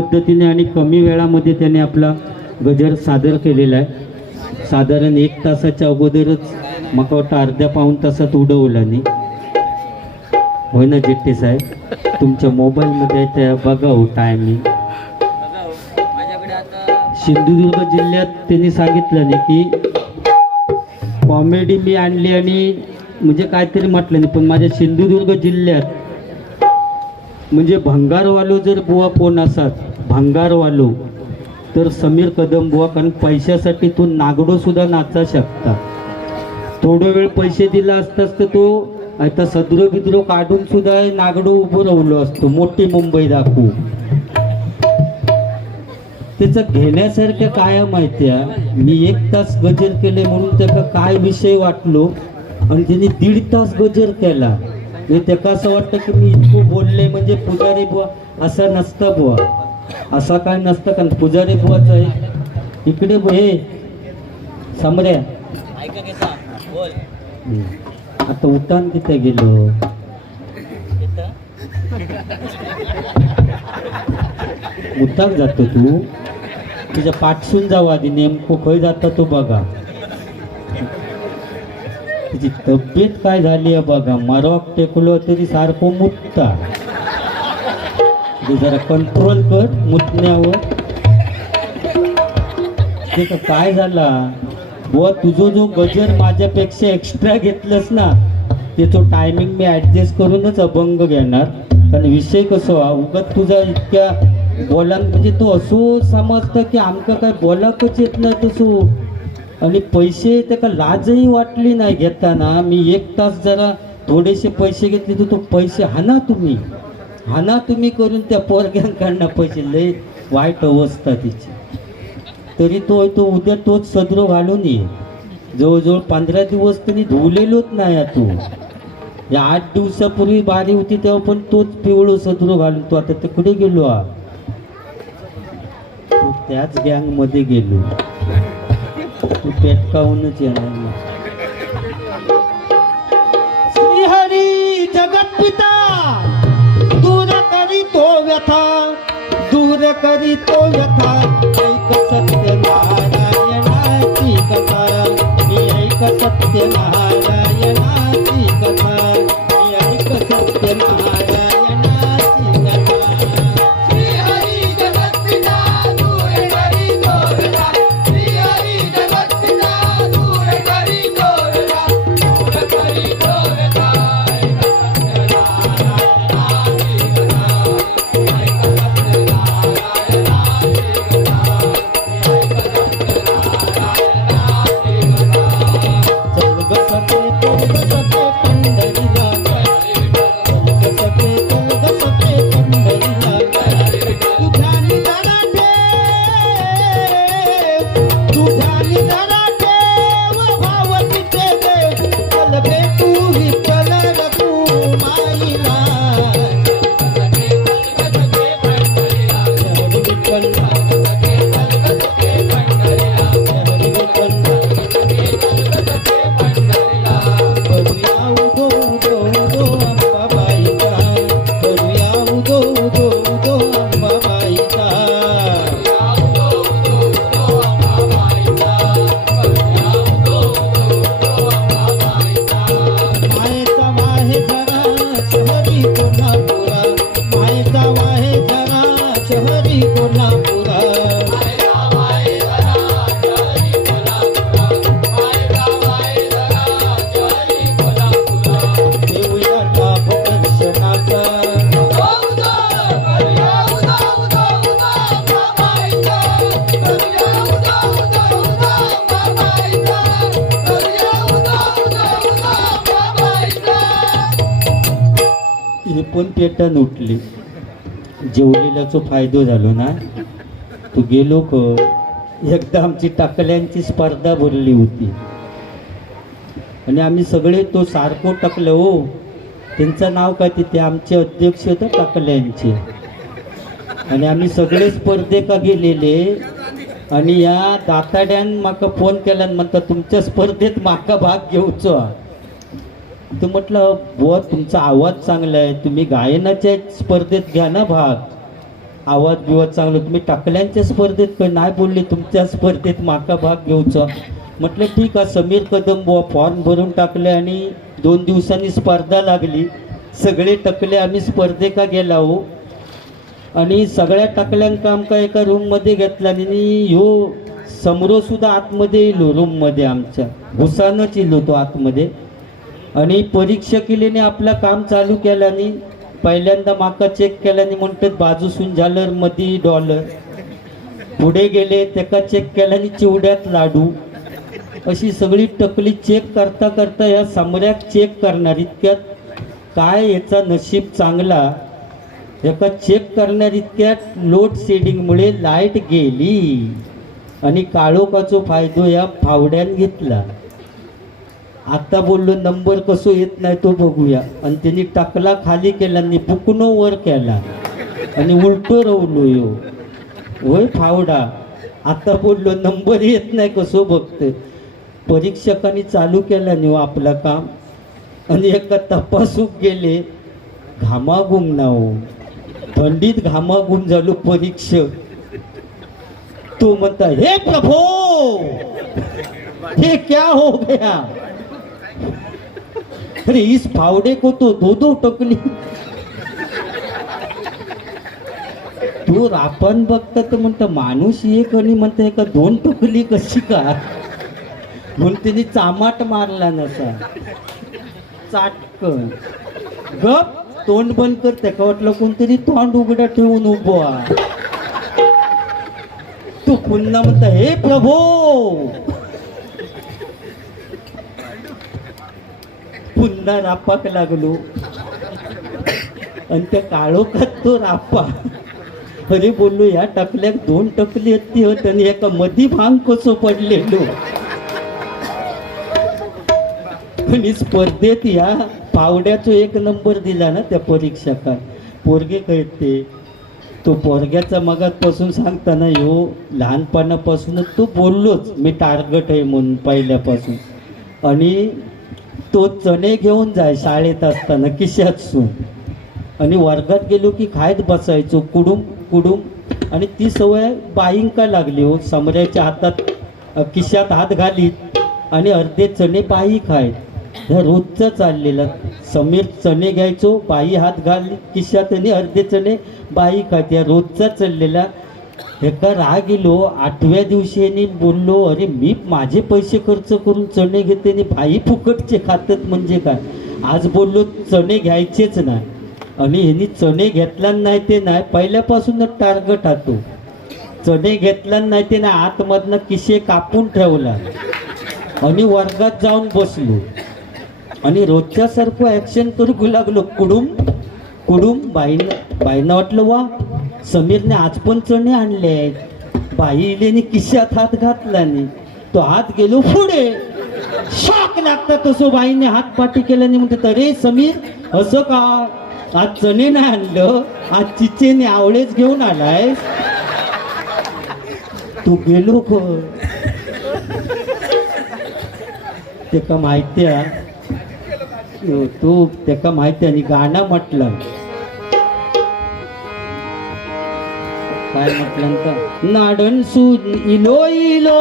पद्धतीने आणि कमी वेळामध्ये त्याने आपला गजर सादर केलेला आहे. साधारण एक तासाच्या अगोदरच मका वाटतं अर्ध्या पाऊण तासात उडवल्याने होय ना जेट्टे साहेब? तुमच्या मोबाईलमध्ये त्या बघा हो टायमिंग सिंधुदुर्ग जिल्ह्यात त्यांनी सांगितलं नाही की कॉमेडी मी आणली आणि म्हणजे काहीतरी म्हटलं नाही. पण माझ्या सिंधुदुर्ग जिल्ह्यात म्हणजे भंगारवालो जर बुवा कोण असतात भंगारवालो. तर समीर कदम बुवा कारण पैशासाठी तो नागडो सुद्धा नाचा शकता. थोडं वेळ पैसे दिला असताच तर तो आता सदरो बिद्रो काढून सुद्धा नागडो उभं राहिलो असतो. मोठी मुंबई दाखवू. त्याचं घेण्यासारखं काय माहिती आहे? मी एक तास गजर केले म्हणून त्याला काय विषय वाटलो? आणि त्यांनी दीड तास गजर केला. म्हणजे त्याला असं वाटतं की मी इतकं बोलले म्हणजे पुजारी बुवा असा नसता बुवा. असा काय नसतं कारण पुजारी बुवाचं आहे. इकडे हे समऱ्या. आता उठान तिथे गेलो. उतार जातो तू. तुझ्या पाठसून जाऊ आधी नेमकं खय जाता तो बघा. तिची तब्येत काय झाली आहे बघा. मरॉक टेकलो तरी सारखं मुतता. तू जरा कंट्रोल कर मुतण्यावर. ते काय झाला? बुवा तुझं जो गजर माझ्यापेक्षा एक्स्ट्रा घेतलंस ना त्याचं टायमिंग मी ॲडजस्ट करूनच अभंग घेणार. कारण विषय कसं हा उगत तुझा इतक्या बोला म्हणजे तो असो समजतं की आमका काय बोलाकच येत नाही तसो. आणि पैसे त्याका लाजही वाटली नाही घेताना. मी एक तास जरा थोडेसे पैसे घेतले तर तो पैसे हाना तुम्ही. हाना तुम्ही करून त्या पोरग्यांकडनं पैसे लय वाईट अवस्था तिची. तरी तो तो उद्या तोच सदरो घालून ये. जवळजवळ पंधरा दिवस त्यांनी धुवलेलोच नाही आहे तो. या आठ दिवसापूर्वी बारी होती तेव्हा पण तोच पिवळो सदरो घालून तो आता ते कुठे गेलो हा? तो त्याच गँगमध्ये गेलो. तू पेटकावूनच येणार श्रीहरी जगत पिता! करी तो व्यथा दूर करी तो व्यथा. ऐक सत्य नारायणाची कथा मी ऐक सत्य नारायण पण उठली. जेवलेल्याचो फायदो झालो ना? तू गेलो क एकदा आमची टाकल्यांची स्पर्धा भरली होती. आणि आम्ही सगळे तो सारखो टाकलं हो. त्यांचं नाव काय तिथे? आमचे अध्यक्ष होते टाकल्यांचे. आणि आम्ही सगळे स्पर्धेका गेलेले? आणि या दाताड्यान म्हाका फोन केला आणि म्हणता तुमच्या स्पर्धेत म्हाका भाग घेवचो तर म्हटलं बुवा तुमचा आवाज चांगला आहे. तुम्ही गायनाच्या स्पर्धेत घ्या ना भाग. आवाज बिवाज चांगला. तुम्ही टाकल्यांच्या स्पर्धेत पण नाही बोलले तुमच्या स्पर्धेत माका भाग घेऊचा. म्हटलं ठीक आहे समीर कदम बुवा फॉर्म भरून टाकले आणि दोन दिवसांनी स्पर्धा लागली. सगळे टकले आम्ही स्पर्धेका गेला हो? आणि सगळ्या टकल्यांका आमका एका रूममध्ये घेतला? आणि ह्यो समरो सुद्धा आतमध्ये येलो हो रूममध्ये आमच्या. घुसानच येलो हो तो आतमध्ये. आणि परीक्षा केल्याने आपलं काम चालू केल्याने पहिल्यांदा माका चेक केल्याने म्हणतात बाजूसून झालर मधी डॉलर पुढे गेले त्याका चेक केल्याने चिवड्यात लाडू. अशी सगळी टकली चेक करता करता या समऱ्याक चेक करणार इतक्यात काय याचा नशीब चांगला? एका चेक करणार इतक्यात लोड शेडिंगमुळे लाइट गेली. आणि काळोखाचो फायदो या फावड्यान घेतला. आता बोललो नंबर कसो येत नाही तो बघूया. आणि त्यांनी टाकला खाली केला आणि बुकनो वर केला. आणि उलटो रवलो यो. होय फावडा. आता बोललो नंबर येत नाही कसो बघते. परीक्षकांनी चालू केला नाही हो आपलं काम. आणि एका तपासूक गेले घामागुम ना हो. थंडीत घामागुम झालो परीक्षक. तो म्हणता हे प्रभो! हे क्या हो गया? अरे इस फावडे को तो दो दो टोकली तू आपण बघता तर म्हणतं माणूस एक आणि म्हणतं का दोन टोकली कशी का? म्हणून तिने चामाट मारला नसा चाटक. गप तोंड बंद कर त्याका वाटलं कोणतरी तोंड उघडा ठेवून उभो तू पुन्हा म्हणता हे प्रभो पुन्हा रापाक लागलो. आणि त्या काळोखात तो रापा अरे बोललो या टपल्याक दोन टपली ती होत आणि एका मधी भांग कसो पडलेलो. आणि स्पर्धेत या पावड्याचो एक नंबर दिला ना त्या परीक्षकात पोरगे कळते तो पोरग्याचा मगातपासून सांगताना ह्यो लहानपणापासूनच तो बोललोच. मी टार्गेट आहे म्हणून पहिल्यापासून. आणि तो चणे घेऊन जाय शाळेत असताना किशात सून. आणि वर्गात गेलो की खायत बसायचो कुडूम कुडूम. आणि ती सवय बाईंका लागली हो समऱ्याच्या हातात किशात हात घालीत आणि अर्धे चणे बाई खायत. ह्या रोजचं चाललेलं समीर चणे घ्यायचो बाई हात घाल किशात आणि अर्धे चणे बाई खायत. ह्या रोजचा चाललेला एका राग गेलो आठव्या दिवशी यांनी बोललो अरे मी माझे पैसे खर्च करून चणे घेते आणि भाई फुकटचे खातात म्हणजे काय? आज बोललो चणे घ्यायचेच नाही. आणि ह्यांनी चणे घेतला नाही ते नाही पहिल्यापासूनच टार्गेट हातो चणे घेतला नाही ते नाही आतमधनं किशे कापून ठेवला. आणि वर्गात जाऊन बसलो. आणि रोजच्यासारखं ॲक्शन करू लागलो. कुडूम कुडूम बाईनं बाईनं वाटलं वा समीरने आज पण चणे आणले आहेत. बाईलेने किशात हात घातला नाही. तो हात गेलो पुढे. शॉक लागता तसो बाईने हात पाठी केल्याने म्हणते तरे समीर असं का? आज चणे नाही आणलं? आज चिचेने आवळेच घेऊन आलाय तू गेलो ते का माहिती आहे? तो का माहिती आहे? आणि गाणं म्हटलं. काय म्हटल्यानंतर नाडण सूज इलो इलो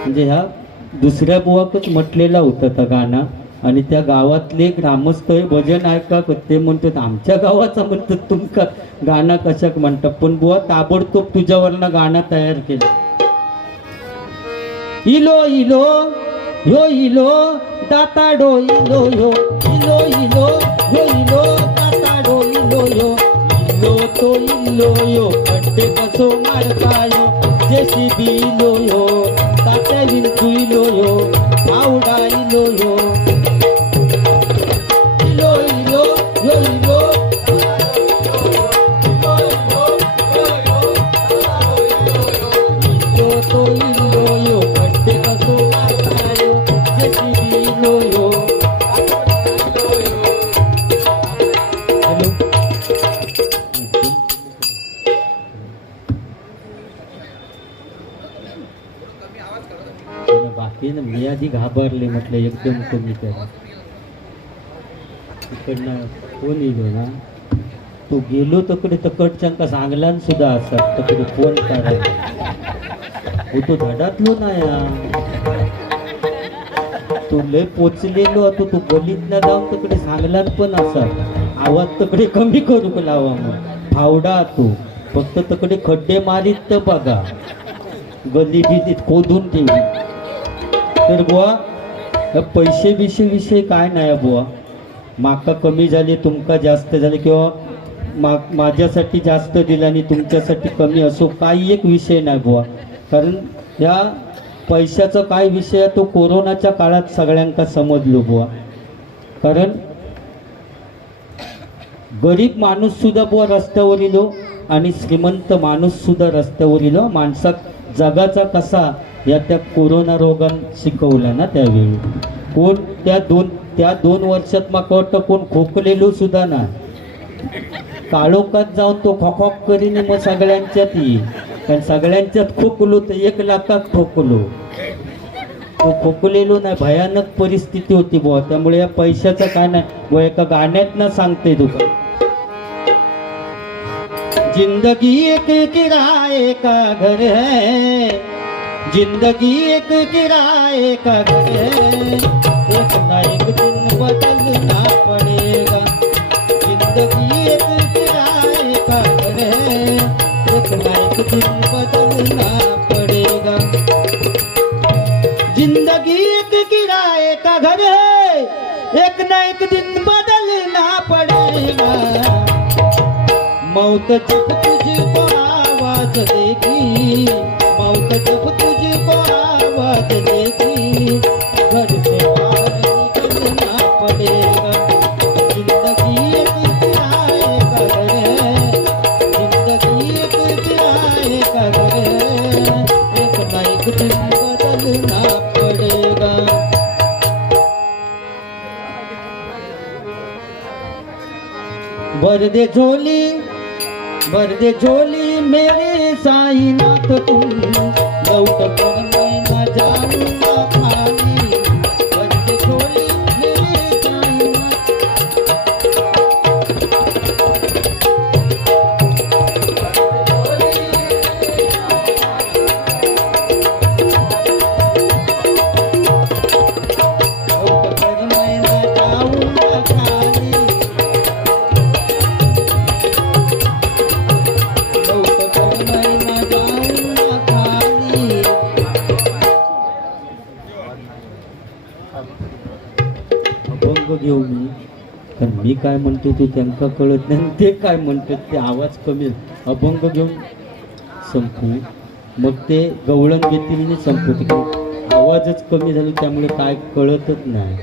म्हणजे ह्या दुसऱ्या बुवाकच म्हटलेला होता त्या गाणं. आणि त्या गावातले ग्रामस्थ हे भजन ऐका ते म्हणतात आमच्या गावाचा म्हणतात तुमका गाणं कशाक म्हणतात. पण बुवा ताबडतोब तुझ्यावरनं गाणं तयार केलं. इलो इलो यो इलो दाताडो इलो यो. इलो इलो यो इलो दाताडो इलो इलो यो. अड्डे कसो मारतायो जेसीबी इलो यो तात्या विंचू इलो यो पावडा इलो यो इलो। बाकी आधी घाबरले म्हटलं एकदम कमी कर. इकडनं फोन येईल ना तू गेलो तकडे तकडच्यांका सांगल्यान सुद्धा असत तकडे फोन करायला तो धडातलो ना या. तू लय पोचलेलो आता तू गलीतला जाऊन तकडे सांगल्यान पण असत आवाज तकडे कमी करू लावा मग फावडा तू. फक्त तकडे खड्डे मारीत तर बघा. गली बिलीत खोदून ठेवली. तर बुवा या पैसे बिशे विषय काय नाही हो बुवा. माका कमी झाले तुमका जास्त झाले किंवा मा माझ्यासाठी जास्त दिलं आणि तुमच्यासाठी कमी असो काही एक विषय नाही बुवा. कारण या पैशाचा काय विषय आहे तो कोरोनाच्या काळात सगळ्यांका समजलो बुवा. कारण गरीब माणूस सुद्धा बुवा रस्त्यावर इलो आणि श्रीमंत माणूस सुद्धा रस्त्यावर इलो. माणसात जगाचा कसा या त्या कोरोना रोगान शिकवल्या ना त्यावेळी. कोण त्या दोन त्या दोन वर्षात मग वाटतं कोण खोकलेलो सुद्धा ना. काळोखात जाऊन तो खोखॉक करीन मग सगळ्यांच्यात येईल. कारण सगळ्यांच्यात खोकलो तर एक लाखात खोकलो. तो खोकलेलो नाही भयानक परिस्थिती होती बुवा. त्यामुळे या पैशाचं काय नाही. बुवा एका गाण्यात ना सांगते तुका. जिंदगी एक किराए का घर है? जिंदगी एक किराए का घर है एक ना एक दिन बदलना पड़ेगा। जिंदगी एक किराए का घर एक ना एक दिन बदलना पड़ेगा। जिंदगी एक किराए का घर है एक ना एक दिन बदलना पड़ेगा। मौत जब तुझको आवाज देगी मौत जब तुझ आवाज भर दे झोली भर दे झोली मेरे साईनाथ तुम लौट कर काय म्हणतो ते त्यांना कळत नाही. ते काय म्हणतात ते आवाज कमी अभंग घेऊन संपू. मग ते गवळण घेतील आणि संपवते आवाजच कमी झाले त्यामुळे काय कळतच नाही.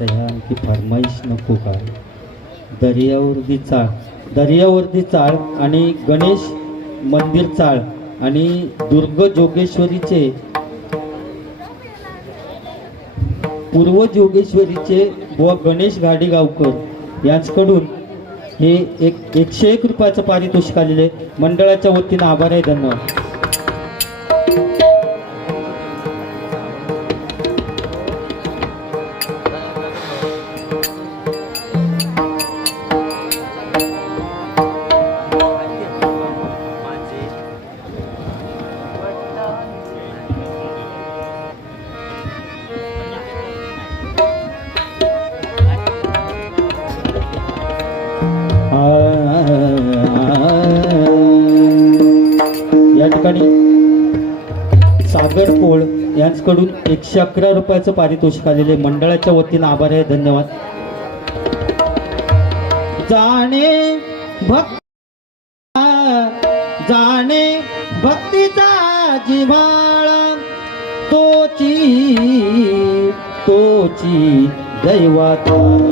ह्या आणखी फरमाईश नको काय. दर्यावरती चाळ. दर्यावरती चाळ आणि गणेश मंदिर चाळ आणि दुर्ग जोगेश्वरीचे पूर्व जोगेश्वरीचे बुवा गणेश गाडीगावकर यांच्याकडून हे एक एकशे एक रुपयाचं पारितोषिक आलेले मंडळाच्या वतीनं आभार आहे धन्यवाद. कडून एकशे अकरा रुपयाचं पारितोषिक आलेले मंडळाच्या वतीनं आभार आहे. धन्यवाद. जाणे भक्त जाणे भक्तीचा जिव्हाळा. तोची तोची दैवाता.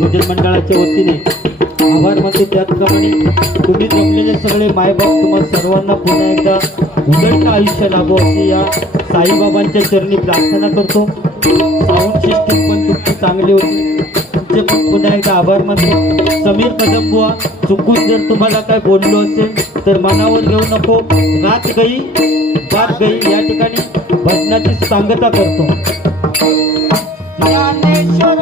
नियोजन मंडळाच्या वतीने आभार मानतो. त्याचप्रमाणे तुम्ही जमलेले सगळे मायबाप तुम्हाला सर्वांना पुन्हा एकदा उदंड आयुष्य लाभो असे या साईबाबांच्या चरणी प्रार्थना करतो. साऊंड सिस्टीम पण तुमची चांगली होती. तुमचे पण पुन्हा एकदा आभार मानतो. समीर कदम बुवा चुकून जर तुम्हाला काय बोललो असेल तर मनावर घेऊ नको. रात गई बात गई. या ठिकाणी भजनाची सांगता करतो. ज्ञानेश्वर